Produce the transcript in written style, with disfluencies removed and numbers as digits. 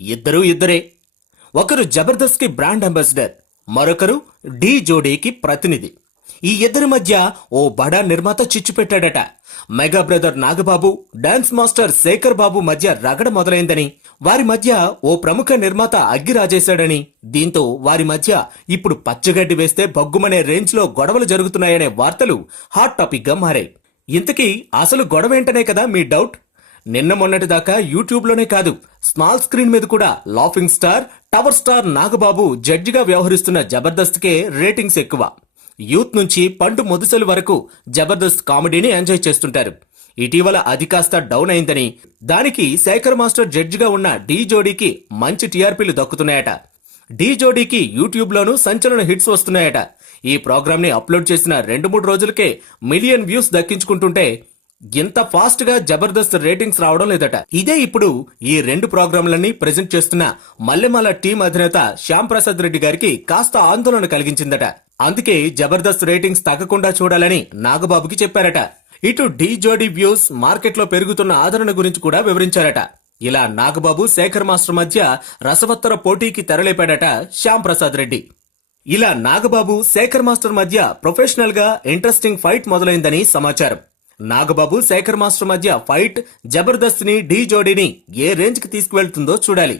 ఇద్దరూ ఇద్దరే. ఒకరు జబర్దస్త్ కి బ్రాండ్ అంబాసిడర్, మరొకరు ఢీ జోడీకి ప్రతినిధి. ఈ ఇద్దరి మధ్య ఓ బడా నిర్మాత చిచ్చు పెట్టాడట. Mega brother Nagababu, dance master Sekhar Babu మధ్య రగడ మొదలైందని, వారి మధ్య ఓ ప్రముఖ నిర్మాత అగ్గి రాజేశాడని, దీంతో వారి మధ్య ఇప్పుడు పచ్చగడ్డి వేస్తే బగ్గుమనే రేంజ్ లో గొడవలు జరుగుతున్నాయనే వార్తలు హాట్ టాపిక్ గా మారాయి. ఇంతకీ అసలు గొడవేంటనే కదా మీ డౌట్? నిన్న మొన్నటి దాకా యూట్యూబ్ లోనే కాదు, స్మాల్ స్క్రీన్ మీద కూడా laughing star, tower star Nagababu జడ్జిగా వ్యవహరిస్తున్న జబర్దస్త్ కే రేటింగ్స్ ఎక్కువ. యూత్ నుంచి పండు ముదుసలు వరకు జబర్దస్త్ కామెడీని ఎంజాయ్ చేస్తుంటారు. ఇటీవల అది కాస్త డౌన్ అయిందని, దానికి శేఖర్ మాస్టర్ జడ్జిగా ఉన్న ఢీ జోడీకి మంచి టీఆర్పీలు దక్కుతున్నాయట. ఢీ జోడీకి యూట్యూబ్ లోనూ సంచలన హిట్స్ వస్తున్నాయట. ఈ ప్రోగ్రామ్ ని అప్లోడ్ చేసిన 2-3 రోజులకే మిలియన్ వ్యూస్ దక్కించుకుంటుంటే ఇంత ఫాస్ట్ గా జబర్దస్త్ రేటింగ్స్ రావడం లేదట. ఇదే ఇప్పుడు ఈ 2 ప్రోగ్రాంలన్నీ ప్రెజెంట్ చేస్తున్న మల్లెమాల టీం అధినేత శ్యామ్ ప్రసాద్ రెడ్డి గారికి కాస్త ఆందోళన కలిగించిందట. అందుకే జబర్దస్త్ రేటింగ్స్ తగ్గకుండా చూడాలని నాగబాబుకి చెప్పారట. ఇటు ఢీ జోడీ వ్యూస్, మార్కెట్ లో పెరుగుతున్న ఆదరణ గురించి కూడా వివరించారట. ఇలా నాగబాబు శేఖర్ మాస్టర్ మధ్య రసవత్తర పోటీకి తెరలేపాడట శ్యామ్ ప్రసాద్ రెడ్డి. ఇలా నాగబాబు శేఖర్ మాస్టర్ మధ్య ప్రొఫెషనల్ గా ఇంట్రెస్టింగ్ ఫైట్ మొదలైందని సమాచారం. నాగబాబు శేఖర్ మాస్టర్ మధ్య ఫైట్ జబర్దస్త్ ని, ఢీ జోడీని ఏ రేంజ్ కి తీసుకువెళ్తుందో చూడాలి.